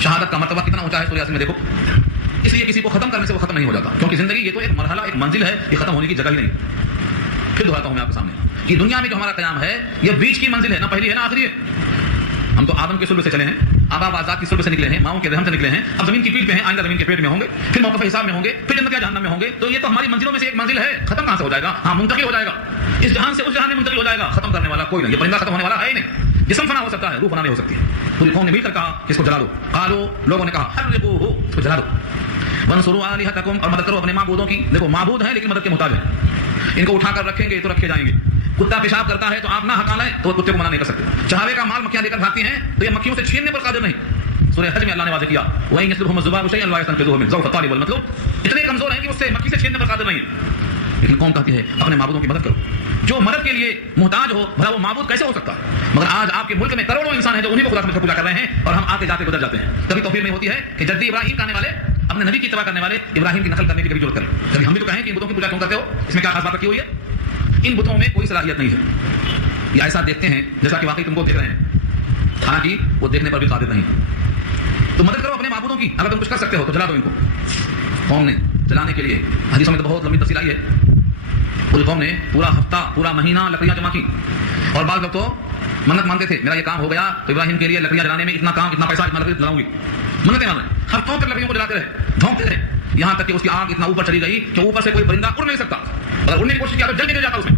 شہادت کا مرتبہ کتنا اونچا ہے سورہ یاسین میں دیکھو، اس لیے کسی کو ختم کرنے سے وہ ختم نہیں ہو جاتا، کیونکہ زندگی یہ تو ایک مرحلہ، ایک منزل ہے، یہ ختم ہونے کی جگہ ہی نہیں۔ پھر دہراتا ہوں میں آپ کے سامنے کہ دنیا میں جو ہمارا قیام ہے یہ بیچ کی منزل ہے، نہ پہلی ہے نہ آخری ہے۔ ہم تو آدم کے صلب سے چلے ہیں، آبا و آزاد کی صلب سے نکلے ہیں، ماؤں کے رحم سے نکلے ہیں، اب زمین کی پیٹھ پہ ہیں، آئندہ زمین کے پیٹ میں ہوں گے، پھر موقف حساب میں ہوں گے، پھر جنت یا جہنم میں ہوں گے۔ تو یہ تو ہماری منزلوں میں سے ایک منزل ہے، ختم کہاں سے ہو جائے گا؟ ہاں منتقل ہو جائے گا، اس جہان سے اس جہان میں منتقل ہو جائے گا، ختم کرنے والا کوئی نہیں، یہ پرندہ ختم ہونے والا ہے ہی نہیں، جسم فنا ہو سکتا ہے، روح فنا نہیں ہو سکتی۔ پوری قوم نے مل کر کہا کہ اس کو جلا دو، قالوا، لوگوں نے کہا حرقوہ، اس کو جلا دو، وانصروا آلہتکم، اور مدد کرو اپنے معبودوں کی۔ دیکھو معبود ہیں لیکن مدد کے محتاج ہیں، ان کو اٹھا کر رکھیں گے تو رکھے جائیں گے۔ کتا پیشاب کرتا ہے تو آپ نہ ہٹا لیں تو کتے کو منع نہیں کر سکتے، چڑھاوے کا مال مکھیاں لے کر کھاتی ہیں تو یہ مکھیوں سے چھیننے پر قادر نہیں۔ سورہ حج میں اللہ نے واضح کیا، وَإِنْ يَسْلُبْهُمُ الذُّبَابُ شَيْئًا لَا يَسْتَنقِذُوهُ مِنْهُ، ضعف الطالب والمطلوب، اتنے کمزور ہیں کہ اس سے مکھی سے چھیننے پر قادر نہیں ہے۔ لیکن قوم کہتی ہے اپنے معبودوں کی مدد کرو، جو مدد کے لیے محتاج ہو، بھلا وہ معبود کیسے ہو سکتا ہے؟ مگر آج آپ کے ملک میں کروڑوں انسان ہیں جو انہیں کو خدا سمجھ کر پوجا کر رہے ہیں، اور ہم آتے جاتے گزر جاتے ہیں۔ کبھی توفیق نہیں ہوتی ہے کہ جدی ابراہیم کہنے والے، اپنے نبی کی اتباع کرنے والے ابراہیم کی نقل کرنے کی کبھی ضرورت کریں، کبھی ہم بھی تو کہیں کہ ان بتوں کی پوجا کیوں کرتے ہو، اس میں کیا خاص بات رکھی ہوئی ہے؟ ان بتوں میں کوئی صلاحیت نہیں ہے، یہ ایسا دیکھتے ہیں جیسا کہ واقعی تم کو دیکھ رہے ہیں، حالانکہ وہ دیکھنے پر بھی قادر نہیں۔ تو مدد کرو اپنے معبودوں کی، اگر تم کچھ کر سکتے ہو تو جلا دو ان کو۔ قوم نے جلانے کے لیے، حدیثوں میں تو بہت لمبی تفصیل آئی ہے، پوری قوم نے پورا ہفتہ، پورا مہینہ لکڑیاں جمع کی، اور بعض لوگ تو منت مانتے تھے میرا یہ کام ہو گیا تو ابراہیم کے لیے لکڑیاں جلانے میں اتنا کام اتنا پیسہ اتنا لکڑی جلاؤں گی. منتیں مان رہے ہیں, ہفتوں تک لکڑیوں کو جلاتے رہے, دھونکتے رہے, یہاں تک کہ اس کی آگ اتنا اوپر چلی گئی کہ اوپر سے کوئی پرندہ اڑ نہیں سکتا. اگر اڑنے کی کوشش کیا تو جل کے گر جاتا اس میں.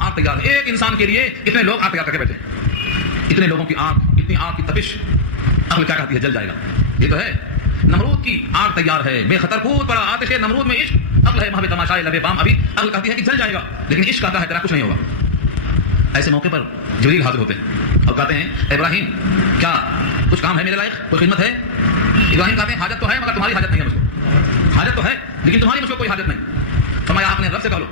آگ تیار ہے ایک انسان کے لیے, اتنے لوگ آگ تیار کر کے بیٹھے, اتنے لوگوں کی آگ, اتنی آگ کی تپش, عقل کیا کہتی ہے جل جائے گا. یہ تو ہے نمرود کی آگ تیار ہے, بے خطر کود پڑا آتش نمرود میں عشق, عقل ہے محب تماشائے لبے بام, ابھی عقل کہتی ہے کہ جل جائے گا, لیکن عشق کہتا ہے تیرا کچھ نہیں ہوگا. ایسے موقع پر جبریل حاضر ہوتے ہیں اور کہتے ہیں ابراہیم کیا کچھ کام ہے میرے لائق, کوئی خدمت ہے؟ ابراہیم کہتے ہیں حاجت تو ہے مگر تمہاری حاجت نہیں ہے مجھ کو, حاجت تو ہے لیکن تمہاری مجھ کو کوئی حاجت نہیں. فرمایا آپ نے رب سے کہہ لو.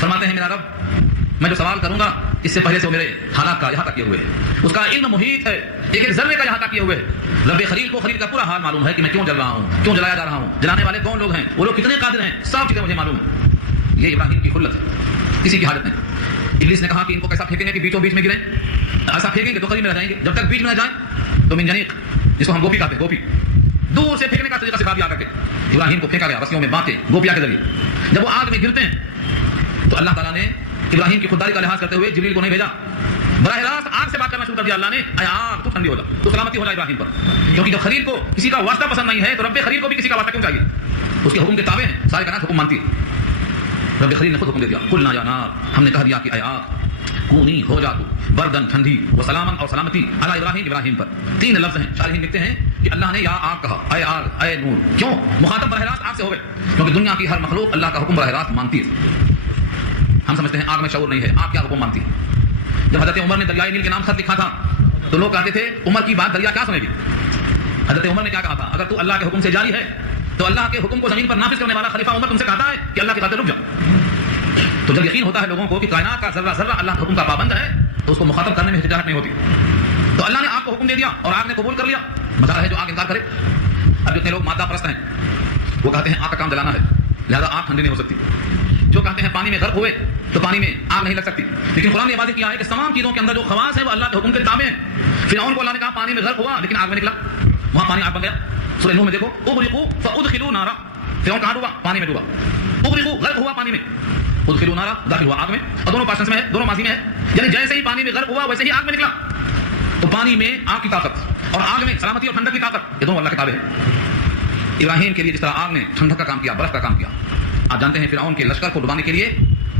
فرماتے ہیں میرا رب میں جو سوال کروں گا اس سے پہلے سے وہ میرے حالات کا احاطہ کیے ہوئے ہے, اس کا علم محیط ہے, ایک ایک ذرے کا احاطہ کیے ہوئے ہے. رب خلیل کو خلیل کا پورا حال معلوم ہے کہ میں کیوں جل رہا ہوں, کیوں جلایا جا رہا ہوں, جلانے والے کون لوگ ہیں, وہ لوگ کتنے قادر ہیں, سب چیزیں مجھے معلوم ہیں. یہ ابراہیم کی خلت ہے, کسی کی حاجت نہیں. ابلیس نے کہا کہ ان کو کیسا پھینکیں گے کہ بیچوں بیچ میں گریں, ایسا پھینکیں گے تو قریب میں رہ جائیں گے, جب تک بیچ میں نہ جائیں تو من جنیق, جس کو ہم گوپی کہتے ہیں, گوپی دور سے پھینکنے کا طریقہ سکھا دیا کر کے ابراہیم کو پھینکا گیا رسیوں میں باندھ کے گوپیا کے ذریعے. جب وہ آگ میں گرتے ہیں تو اللہ تعالیٰ نے ابراہیم کی خودداری کا لحاظ کرتے ہوئے جبریل کو نہیں بھیجا, براہ راست آگ سے بات کرنا شروع کر دیا اللہ نے, اے آگ تو ٹھنڈی ہو جا, تو سلامتی ہو جائے ابراہیم پر. کیونکہ جب خلیل کو کسی کا واسطہ پسند نہیں ہے تو رب خلیل کو بھی کسی کا واسطہ کیوں چاہیے, اس کے حکم کے تابع ہیں, سارے کائنات حکم مانتی ہے. رب خلیل نے خود حکم دے دیا, قلنا یا نار, ہم نے کہہ دیا کہ اے آگ کونی ہو جا تو بردن ٹھنڈی, و سلامن اور سلامتی علی ابراہیم, ابراہیم پر. 3 لفظ ہیں, شارحین لکھتے ہیں کہ اللہ نے یا آگ کہا, اے آگ, اے نور, کیوں مخاطب براہ راست آگ سے ہو گئے, کیونکہ دنیا کی ہر مخلوق اللہ کا حکم براہ راست مانتی ہے. ہم سمجھتے ہیں آگ میں شعور نہیں ہے, آگ کیا حکم مانتی ہے. جب حضرت عمر نے دریائے نیل کے نام خط لکھا تھا تو لوگ کہتے تھے عمر کی بات دریا کیا سنے گی. حضرت عمر نے کیا کہا تھا, اگر تو اللہ کے حکم سے جاری ہے تو اللہ کے حکم کو زمین پر نافذ کرنے والا خلیفہ عمر تم سے کہتا ہے کہ اللہ کی خاطر رک جا. تو جب یقین ہوتا ہے لوگوں کو کہ کائنات کا ذرہ ذرہ اللہ کے حکم کا پابند ہے تو اس کو مخاطب کرنے میں ہچکچاہٹ نہیں ہوتی. تو اللہ نے آگ کو حکم دے دیا اور آگ نے قبول کر لیا. مسئلہ ہے جو آگ انکار کرے. اب جتنے لوگ مادہ پرست ہیں وہ کہتے ہیں آگ کا کام جلانا ہے لہذا آگ ٹھنڈی نہیں ہو سکتی. جو کہتے ہیں پانی میں غرق ہوئے تو پانی میں آگ نہیں لگ سکتی. لیکن قرآن نے واضح کیا ہے کہ تمام چیزوں کے اندر جو خواص ہیں وہ اللہ کے حکم کے تابع ہیں. فرعون کو اللہ نے کہا پانی میں غرق ہوا لیکن آگ میں نکلا, وہاں پانی آگ بن گیا. سورہ نوح میں دیکھو, اغرقوا فادخلوا نارا, فرعون کہاں ڈوبا, پانی میں ڈوبا. اغرقوا غرق ہوا پانی میں, ادخلوا نارا داخل ہوا آگ میں, اور دونوں پاسٹنس میں ہے, دونوں ماضی میں ہے, یعنی جیسے ہی پانی میں غرق ہوا ویسے ہی آگ میں نکلا. تو پانی میں آگ کی طاقت اور آگ میں سلامتی اور ٹھنڈک کی طاقت, یہ دونوں اللہ کے تابع ہیں. ابراہیم کے لیے جس طرح آگ نے ٹھنڈک کا کام کیا, برف کا کام کیا. آپ جانتے ہیں فرعون کے لشکر کو ڈبانے کے لیے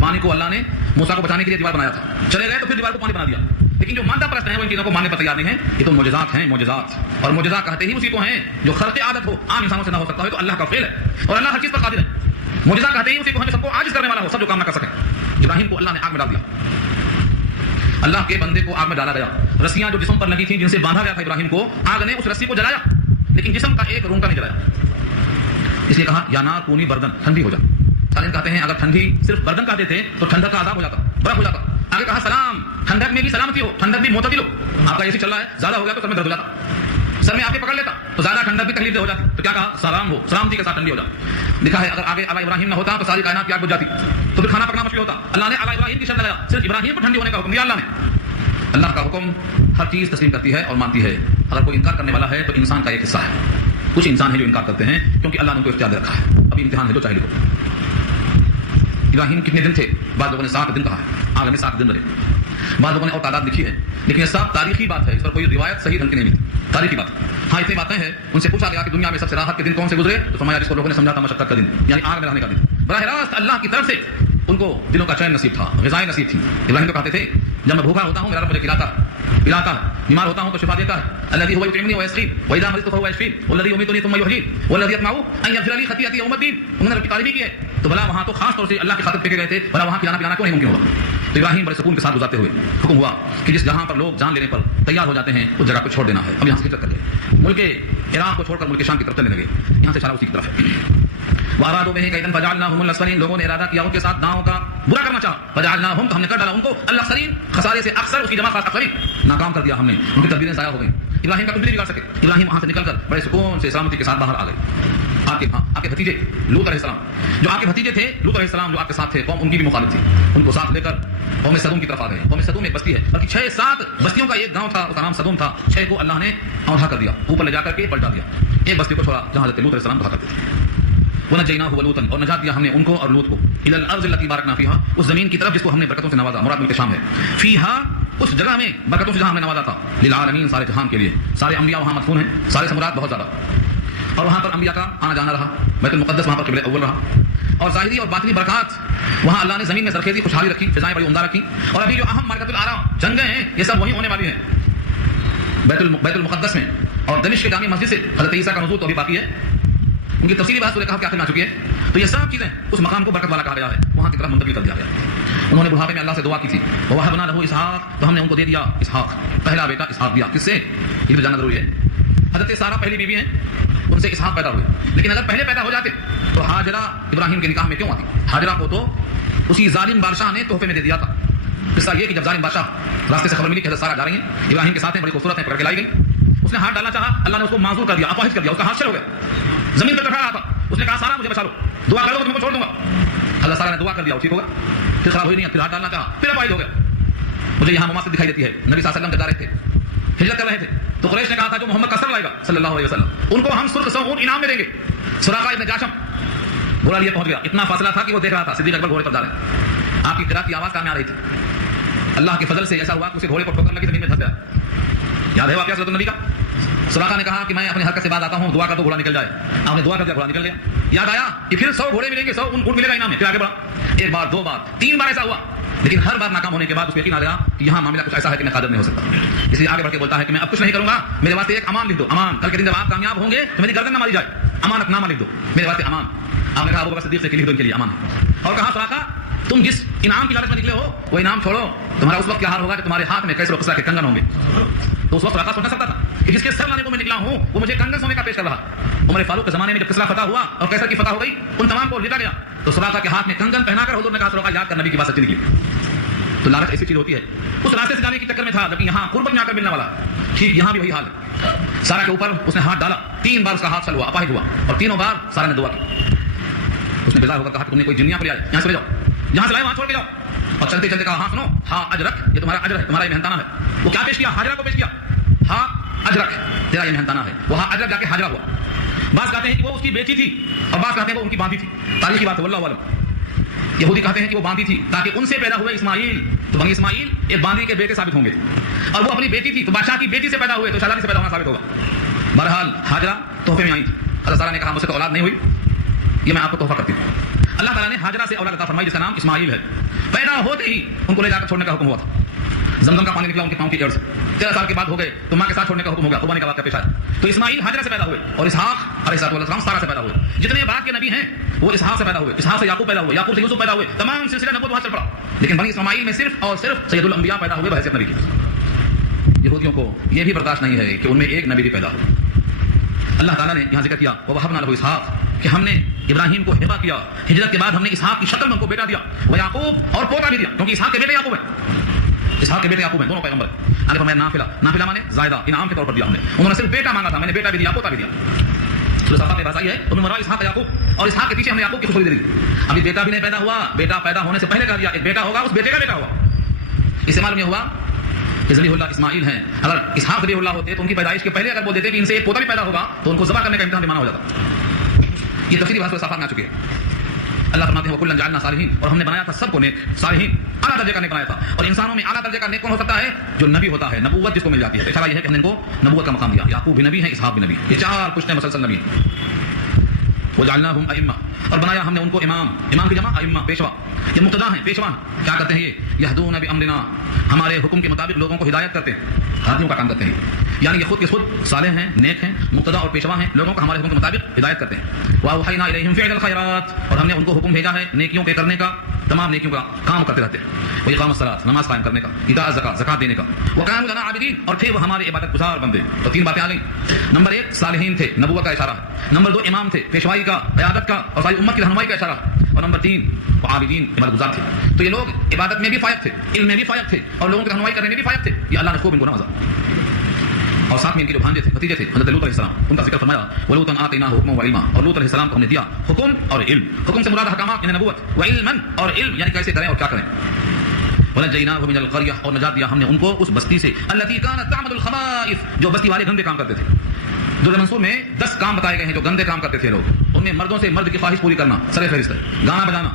پانی کو اللہ نے موسیٰ کو بچانے کے لیے دیوار بنایا تھا, چلے گئے تو پھر دیوار کو پانی بنا دیا. لیکن جو مادہ پرست ہیں وہ ان چیزوں کو ماننے پر تیار نہیں ہیں. یہ تو معجزات ہیں, معجزات, اور معجزات کہتے ہی اسی کو ہیں جو خرق عادت ہو, عام انسانوں سے نہ ہو سکتا ہے, تو اللہ کا فعل ہے اور اللہ ہر چیز پر قادر ہے. معجزہ کہتے ہی اسی کو ہیں جو سب کو عاجز کرنے والا ہو, سب جو کام نہ کر سکے. ابراہیم کو اللہ نے آگ میں ڈال دیا, اللہ کے بندے کو آگ میں ڈالا گیا. رسیاں جو جسم پر لگی تھیں جن سے باندھا گیا تھا ابراہیم کو, آگ نے اس رسی کو جلایا لیکن جسم کا ایک رونگٹا نہیں جلایا. اس لیے کہا یا نار کونی بردن, ٹھنڈی ہو جا. سالین کہتے ہیں اگر ٹھنڈی صرف بردن کہتے تھے تو ٹھنڈک کا عذاب ہو جاتا, برف ہو جاتا. آگے کہا سلام, ٹھنڈک میں بھی سلامتی ہو, ٹھنڈک بھی معتدل ہو. آپ کا ایسی چل رہا ہے, زیادہ ہو گیا تو سر میں درد ہو جاتا, سر میں آپ کے پکڑ لیتا تو زیادہ ٹھنڈک بھی تکلیف دہ ہو جاتی. تو کیا کہا سلام ہو, سلامتی کے ساتھ ٹھنڈی ہو جا. لکھا ہے اگر آگے اعلیٰ ابراہیم نہ ہوتا تو ساری کائنات کی آگ بجھ جاتی, تو پھر کھانا پکنا مشکل ہوتا. اللہ نے اعلیٰ ابراہیم کی شرط لگایا, صرف ابراہیم کو ٹھنڈی ہونے کا حکم دیا اللہ نے. اللہ کا حکم ہر چیز تسلیم کرتی ہے اور مانتی ہے. اگر کوئی انکار کرنے والا ہے تو انسان کا ایک حصہ ہے. کچھ انسان ہیں جو انکار کرتے ہیں کیونکہ اللہ نے ان کو اختیار دے رکھا ہے. ابھی امتحان ہے, جو چاہے لکھو. ابراہیم کتنے دن تھے, بعض لوگوں نے 7 دن کہا ہے, آگ میں 7 دن رہے. بعض لوگوں نے اور تعداد لکھی ہے, لیکن یہ سب تاریخی بات ہے, اس پر کوئی روایت صحیح ڈھنگ کی نہیں ملتی, تاریخی بات. ہاں اتنی باتیں ہیں, ان سے پوچھا گیا کہ دنیا میں سب سے راحت کے دن کون سے گزرے, تو فرمایا جس کو لوگوں نے سمجھا تھا مشقت کا دن, یعنی آگ میں رہنے کا دن. براہ راست اللہ کی طرف سے ان کو دلوں کا چین نصیب تھا, غذائیں نصیب تھی. ابراہیم تو کہتے تھے جب میں بھوکا ہوتا ہوں میرا رب مجھے کھلاتا ہے, بیمار ہوتا ہوں تو شفا دیتا ہے. الذی هو یطعمنی ویسقین واذا مرضت فهو یشفین والذی یمیتنی ثم یحیین والذی اطمع ان یغفر لی خطیئتی یوم الدین. انہوں نے رب کی تعریف کی ہے, تو بھلا وہاں تو خاص طور سے اللہ کی خاطر پھینکے گئے تھے, بھلا وہاں کھلانا پلانا کیوں نہیں ممکن ہوگا. تو ابراہیم بڑے سکون کے ساتھ گزارتے ہوئے حکم ہوا کہ جس جہاں پر لوگ جان لینے پر تیار ہو جاتے ہیں اس جگہ کو چھوڑ دینا ہے. اب یہاں سے ہجرت کر گئے, ملک عراق کو چھوڑ کر ملک شام کی طرف چلنے لگے. یہاں سے اشارہ اسی کی طرف ہے. وارادوا به کیدا فجعلناهم الاسفلین, لوگوں نے ارادہ کیا ان کے ساتھ داؤں کا برا کرنا چاہا. فجعلناهم, تو ہم نے کر ڈالا ان کو الاخسرین, خسارے سے اکثر, اس کی جمع خاص اکثری, ناکام کر دیا ہم نے, ان کی تدبیریں ضائع ہو گئیں. ابراہیم کا کچھ بھی نہیں بگاڑ سکے. ابراہیم وہاں سے نکل کر بڑے سکون سے سلامتی کے ساتھ باہر آ گئے. آپ کے بھتیجے لوط علیہ السلام, جو آپ کے بھتیجے تھے لوط علیہ السلام, جو آپ کے ساتھ تھے, قوم ان کی بھی مخالف تھی, ان کو ساتھ لے کر قوم سدوم کی طرف آ گئے. قوم سدوم ایک بستی ہے, بلکہ 6-7 بستیوں کا ایک گاؤں تھا, اس کا نام سدوم تھا. 6 کو اللہ نے اونٹھا کر دیا, اوپر لے جا کر کے پلٹا دیا. ایک بستی کو چھوڑا جہاں حضرت لوط علیہ السلام رہا کرتے تھے. ونجیناہ ولوطا, اور نجات دیا ہم نے ان کو اور لوط کو, الی الارض التی بارکنا فیہا, اس زمین کی طرف جس کو ہم نے برکتوں سے نوازا, مراد ملک شام ہے. فیہا اس جگہ میں برکتوں سے جہاں ہم نے نوازا تھا للعالمین، سارے جہان کے لیے، سارے انبیاء وہاں مدفون ہیں، سارے ثمرات بہت زیادہ، اور وہاں پر انبیاء کا آنا جانا رہا، بیت المقدس وہاں پر قبلہ اول رہا، اور ظاہری اور باطنی برکات وہاں اللہ نے زمین میں سرخیزی خوشحالی رکھی، فضائیں بڑی عمدہ رکھی، اور ابھی جو اہم معرکۃ العراق جنگیں ہیں یہ سب وہی ہونے والی ہیں بیت المقدس میں، اور دمشق کے جامع مسجد سے حضرت عیسیٰ کا نزول تو ابھی باقی ہے، ان کی تفصیلی بات سورہ کہف کے آخر میں آ چکی ہے، تو یہ سب چیزیں اس مقام کو برکت والا کہا گیا ہے، وہاں کی طرف منتقل کر دیا گیا۔ انہوں نے بڑھاپے میں اللہ سے دعا کی تھی، وَوَهَبْنَا لَهُ إِسْحَاقَ، تو ہم نے ان کو دے دیا اسحاق، پہلا بیٹا اسحاق دیا، کس سے؟ یہ تو جاننا ضروری ہے، حضرت سارہ پہلی بیوی ہیں، ان سے اسحاق پیدا ہوئے، لیکن اگر پہلے پیدا ہو جاتے تو ہاجرہ ابراہیم کے نکاح میں کیوں آتی؟ ہاجرہ کو تو اسی ظالم بادشاہ نے تحفے میں دے دیا تھا۔ قصہ یہ کہ جب ظالم بادشاہ راستے سے خبر ملی کہ حضرت سارہ جا رہی ہیں ابراہیم کے ساتھ ہیں، بڑی خوبصورت ہیں، پکڑ کے لائی گئی، اس نے ہاتھ ڈالنا چاہا، اللہ نے اس کو معذور کر دیا، اپاہج کر دیا، اس کا ہاتھ شل ہو گیا، زمین پر بیٹھا رہا تھا، اس نے کہا سارہ مجھے بچا لو، دعا کر لو تم کو چھوڑ دوں گا، اللہ سارہ نے دعا کر دیا، ٹھیک ہوگا، پھر خراب ہوئی نہیں، پھر ہاتھ ڈالنا چاہا، پھر اپاہج ہو گیا۔ مجھے یہاں مماثل دکھائی دیتی ہے، نبی صلی اللہ علیہ وسلم جا رہے تھے، ہجرت کر رہے تھے، تو قریش نے کہا تھا جو محمد کا سر لائے گا صلی اللہ علیہ وسلم ان کو ہم سرخ سہون انعام میں دیں گے۔ سراقہ ابن جاشم گھوڑا لیے پہنچ گیا، اتنا فاصلہ تھا کہ وہ دیکھ رہا تھا صدیق اکبر گھوڑے پر جا رہے ہیں، آپ کی قرات کی آواز کام میں آ رہی تھی، اللہ کے فضل سے ایسا ہوا کہ اسے گھوڑے کو ٹھوکر لگی، زمین میں دھس گیا۔ یاد ہے واقعہ حضرت النبی کا؟ سراقہ نے کہا کہ میں اپنی حرکت سے بعد آتا ہوں، دعا کر تو گھوڑا نکل جائے، آپ نے دعا کر دیا، گھوڑا نکل گیا۔ یاد آیا کہ پھر 100 گھوڑے ملیں گے، 100 اونٹ ملے گا انعام میں، پھر آگے بڑھا، ایک بار، دو بار، 3 بار ایسا ہوا، لیکن ہر بار ناکام ہونے کے بعد اس کو یقین آ گیا کہ یہاں معاملہ کچھ ایسا ہے کہ میں قادر نہیں ہو سکتا، اس لیے آگے بڑھ کے بولتا ہے کہ میں اب کچھ نہیں کروں گا، میرے واسطے ایک امان لکھ دو، امان، کل کے دن جب آپ کامیاب ہوں گے تو میری گردن نہ ماری جائے، امانت نامہ لکھ دو میرے واسطے امان۔ آپ نے کہا ابو بکر صدیق سے لکھ دو ان کے لیے امان، اور کہا سراقہ تم جس انعام کی لالچ میں نکلے ہو وہ انعام چھوڑو، تمہارا اس وقت کیا حال ہوگا کہ تمہارے ہاتھ میں کیسر و قصہ کے کنگن ہوں گے۔ تو اس وقت سراقہ سوچ نہ سکتا تھا کہ جس کے سر لانے کو میں نکلا ہوں وہ مجھے کنگن سونے کا پیش کر رہا۔ عمر فاروق کے زمانے میں جب کسرا فتح ہوا اور کیسر کی فتح ہو گئی، ان تمام کو لٹا گیا، تو سراقہ کے ہاتھ میں کنگن پہنا کر حضور نے کہا سراقہ یاد کر نبی کی بات سچی نکلی۔ تو لالچ ایسی چیز ہوتی ہے، اس راستے سے جانے کے چکر میں تھا جبکہ یہاں قربت میں آ کر ملنے والا، ٹھیک یہاں بھی وہی حال ہے۔ سارہ کے اوپر اس نے ہاتھ ڈالا، 3 بار اس کا ہاتھ سل ہوا، اپاہج ہوا، اور تینوں بار سارہ نے دعا کی۔ اس نے بیزار ہو کر کہا کہ تم نے کوئی جنیاں کو لے آئے، یہاں سے لے جاؤ، جہاں سے لائے وہاں چھوڑ کے جاؤ، اور چلتے چلتے کہا ہاں سنو، ہاں اجرک، یہ تمہارا اجر ہے، تمہارا یہ محنتانہ ہے۔ وہ کیا پیش کیا؟ ہاجرہ کو پیش کیا، ہاں اجرک، تیرا یہ محنتانہ ہے، وہاں اجرک جا کے ہاجرہ ہوا۔ بعض کہتے ہیں کہ وہ اس کی بیٹی تھی، اور بعض کہتے ہیں وہ ان کی باندھی تھی، تاریخ کی بات ہے واللہ اعلم۔ یہودی کہتے ہیں کہ وہ باندھی تھی تاکہ ان سے پیدا ہوئے اسماعیل، تو بنی اسماعیل ایک باندھی کے بیٹے ثابت ہوں گے، اور وہ اپنی بیٹی تھی تو بادشاہ کی بیٹی سے پیدا ہوئے تو شہزادی سے پیدا ہونا ثابت ہوگا۔ بہرحال ہاجرہ تحفے میں آئی تھی، حضرت سارہ نے کہا مجھ سے تو اولاد نہیں ہوئی، یہ میں آپ کو تحفہ کرتی ہوں۔ اللہ تعالیٰ نے ہاجرہ سے اولاد عطا فرمائی جس کا نام اسماعیل ہے۔ پیدا ہوتے ہی ان کو لے جا کر چھوڑنے کا حکم ہوا تھا، زمزم کا پانی نکلا ان کے پاؤں کی جڑ سے، 13 سال کے بعد ہو گئے تو ماں کے ساتھ چھوڑنے کا حکم ہو گیا، قربانی کا واقعہ پیش آیا۔ تو اسماعیل ہاجرہ سے پیدا ہوئے، اور اسحاق علیہ السلام سارہ سے پیدا ہوئے۔ جتنے بعد کے نبی ہیں وہ اسحاق سے پیدا ہوئے، اسحاق سے یعقوب پیدا ہوئے، یعقوب سے یوسف پیدا ہوئے، تمام سلسلہ نبوت وہاں چل پڑا، لیکن بنی اسماعیل میں صرف اور صرف سید الانبیاء پیدا ہوئے بحیثیت نبی کی۔ یہودیوں کو یہ بھی برداشت نہیں ہے کہ ان میں ایک نبی بھی پیدا ہو۔ اللہ تعالیٰ نے یہاں ذکر کیا وَوَهَبْنَا لَهُ إِسْحَاقَ، کہ ہم نے ابراہیم کو ہبہ کیا، ہجرت کے بعد ہم نے اسحاق کی شکل میں ان کو بیٹا دیا، وہ یعقوب اور پوتا بھی دیا، کیونکہ اسحاق کے بیٹے یعقوب ہیں، اسحاق کے بیٹے یعقوب ہیں، دونوں پیغمبر۔ اللہ فرمایا نافلہ، نافلہ مانے زائدہ، انعام کے طور پر دیا ہم نے، انہوں نے صرف بیٹا مانگا تھا، میں نے بیٹا بھی دیا، پوتا بھی دیا۔ سورہ صفات میں بات آئی ہے تمہیں مرا اسحاق یعقوب، اور اسحاق کے پیچھے ہم نے یعقوب کی خوشخبری دے دی۔ ابھی بیٹا بھی نہیں پیدا ہوا، بیٹا پیدا ہونے سے پہلے کہا دیا ایک بیٹا ہوگا، اس بیٹے کا بیٹا ہوا۔ اس سے معلوم یہ ہوا کہ ذبیح اللہ اسماعیل ہیں، اگر اسحاق ذبیح اللہ ہوتے تو ان کی پیدائش کے پہلے اگر بول دیتے کہ ان سے ایک پوتا بھی پیدا ہوگا تو ان کو ذبح کرنے کا امتحان دیوانا ہو جاتا۔ یہ تفصیلی بات سورہ صفات میں آ چکی ہے۔ اللہ فرماتے ہیں وَكُلًّا جَعَلْنَا صَالِحِينَ، اور ہم نے بنایا تھا سب کو نیک، صالحین اعلیٰ درجے کا نیک بنایا تھا، اور انسانوں میں اعلیٰ درجے کا نیک کون ہو سکتا ہے؟ جو نبی ہوتا ہے، نبوت جس کو مل جاتی ہے۔ اشارہ یہ ہے کہ ہم نے ان کو نبوت کا مقام دیا، یعقوب بھی نبی ہیں، اسحاق بھی نبی، یہ 4 پشتے مسلسل نبی ہیں۔ وَجَعَلْنَاهُمْ أَئِمَّةً، اور بنایا ہم نے ان کو امام، امام کی جمع ائمہ، پیشوا، یہ مقتدا ہیں، پیشوان کیا کرتے ہیں؟ یہ یہدون بامرنا، ہمارے حکم کے مطابق لوگوں کو ہدایت کرتے ہیں، ہادیوں کا کام کرتے ہیں، یعنی یہ خود کے خود صالح ہیں، نیک ہیں، مقتدا اور پیشوا ہیں، لوگوں کو ہمارے حکم کے مطابق ہدایت کرتے ہیں۔ وَأَوْحَيْنَا إِلَيْهِمْ فِعْلَ الْخَيْرَاتِ، اور ہم نے ان کو حکم بھیجا ہے نیکیوں کے کرنے کا، تمام نیکیوں کا کام کرتے رہتے ہیں۔ وإقام الصلاۃ، نماز قائم کرنے کا، ایتاء الزکاۃ، زکات دینے کا، وكانوا لنا عابدین، اور تھے وہ ہمارے عبادت گزار بندے۔ تو 3 باتیں آ گئیں، نمبر 1 صالحین تھے، نبوت کا اشارہ ہے، نمبر 2 امام تھے، پیشوائی کا، قیادت کا اور ساری امت کی رہنمائی کا اشارہ ہے، اور نمبر 3 وہ عابدین، عبادت گزار تھے۔ تو یہ لوگ عبادت میں بھی فائق تھے، علم میں بھی فائق تھے، اور لوگوں کی رہنمائی کرنے میں بھی فائق تھے، یہ اللہ نے خوب ان کو نوازا۔ اور ساتھ میں ان کے جو بھانجے تھے، بھتیجے تھے، حضرت لوط علیہ السلام، ان کا ذکر فرمایا وَلُوطًا آتَيْنَاهُ حُكْمًا وَعِلْمًا، اور لوط علیہ السلام کو ہم نے دیا حکم اور علم۔ حکم سے مراد احکامات یعنی نبوت، وعلمًا اور علم یعنی کیسے کریں اور کیا کریں۔ وَنَجَّيْنَاهُ مِنَ الْقَرْيَةِ، اور نجات دیا ہم نے ان کو اس بستی سے الَّتِي كَانَتْ تَعْمَلُ الْخَبَائِثَ، جو بستی والے گندے کام کرتے تھے۔ درر منصور میں 10 کام بتائے گئے ہیں جو گندے کام کرتے تھے لوگ، ان میں مردوں سے مرد کی خواہش پوری کرنا سر فہرست ہے، گانا بجانا،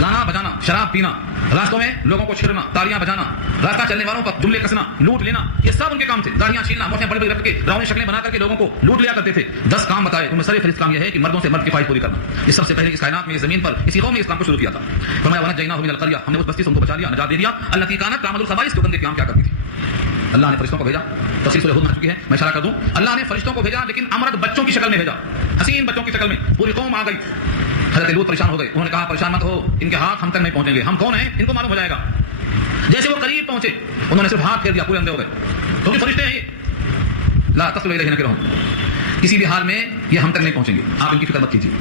گانا بجانا، شراب پینا، راستوں میں لوگوں کو چھیڑنا، تالیاں بجانا، راستہ چلنے والوں پر جملے کسنا، لوٹ لینا، یہ سب ان کے کام تھے. داڑیاں چھیلنا، موچھیں بڑی بڑی رکھ کے روانی شکلیں بنا کر کے لوگوں کو لوٹ لیا کرتے تھے. 10 کام بتائے، ان میں سر فہرست کام یہ ہے کہ مردوں سے مرد کی خواہش پوری کرنا. یہ سب سے پہلے اس کائنات میں، اس زمین پر، اسی قوم نے اس کام کو شروع کیا تھا. فرمایا ونجیناہ من القریہ، ہم نے اس بستی سے ان کو بچا لیا، نجات دے دیا. التی کانت تعمل الخبائث، جو گندے کام کیا کرتی تھی. اللہ نے فرشتوں کو بھیجا، تفسیر سورہ ہود میں آ چکی ہے، میں اشارہ کر دوں. اللہ نے فرشتوں کو بھیجا لیکن امرد بچوں کی شکل میں بھیجا، حسین بچوں کی شکل میں. پوری قوم آ گئی. حضرت لوط پریشان ہو گئے. انہوں نے کہا پریشان مت ہو، ان کے ہاتھ ہم تک نہیں پہنچیں گے، ہم کون ہیں ان کو معلوم ہو جائے گا. جیسے وہ قریب پہنچے انہوں نے صرف ہاتھ پھیر دیا، پورے اندھے ہو گئے. کیونکہ فرشتے ہیں یہ. لا تصل الیہ نکرہم، کسی بھی حال میں یہ ہم تک نہیں پہنچیں گے، آپ ان کی فکر مت کیجیے.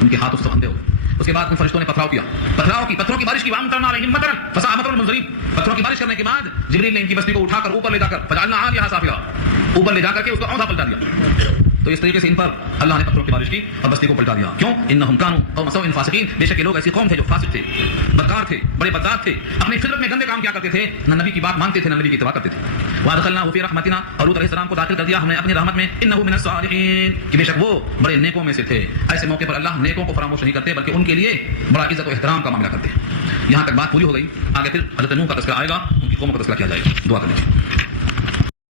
ان کے ہاتھ اس سے اندھے ہو گئے. اس کے بعد ان فرشتوں نے پتھراؤ کیا، پتھروں کی بارش کی. وامطرنا علیہم مطرا فساء مطر المنذرین، پتھروں کی بارش کرنے کے بعد جبریل نے ان کی بستی کو اٹھا کر اوپر لے جا کر فجعلنا عالیہا سافلھا، اوپر لے جا کر کے اس کو اوندا پلٹا دیا. تو اس طریقے سے ان پر اللہ نے پتھروں کی بارش کی اور بستی کو پلٹا دیا. کیوں؟ انہم کانوا قوم سوء فاسقین، بے شک یہ لوگ ایسی قوم تھے جو فاسق تھے، بدکار تھے، بڑے بدذات تھے، اپنی فطرت میں گندے کام کیا کرتے تھے، نہ نبی کی بات مانتے تھے نہ نبی کی اتباع کرتے تھے. وادخلناہ فی رحمتنا، اور لوط علیہ السلام کو داخل کر دیا ہم نے اپنی رحمت میں. انہ من الصالحین، کہ بے شک وہ بڑے نیکوں میں سے تھے. ایسے موقع پر اللہ نیکوں کو فراموش نہیں کرتے بلکہ ان کے لیے بڑا عزت و احترام کا معاملہ کرتے ہیں. یہاں تک بات پوری ہو گئی. آگے پھر حضرت نوح کا تذکرہ آئے گا، ان کی قوم کا تذکرہ کیا جائے گا. دعا کریں.